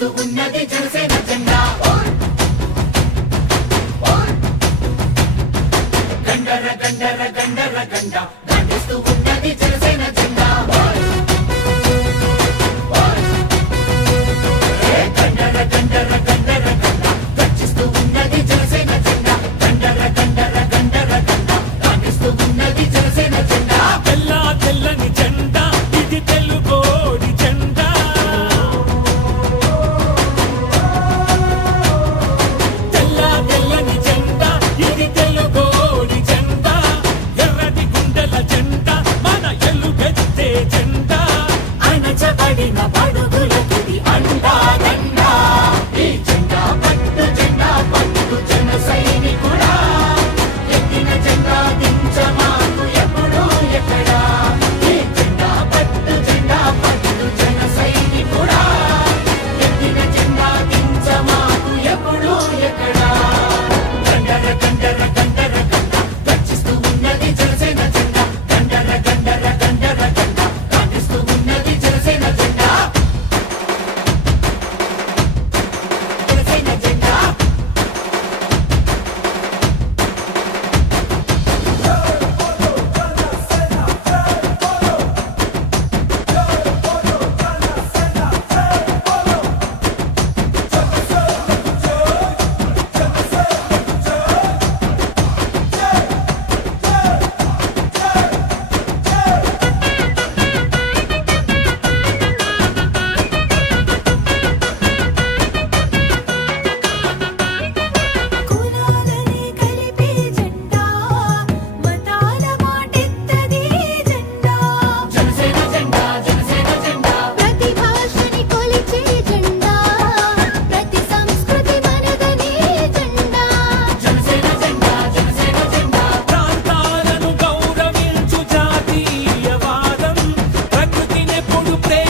మోస్తూ ఉన్నది జనసేన జెండా గండర గండర గండర గండ. దాటిస్తూ ఉన్నది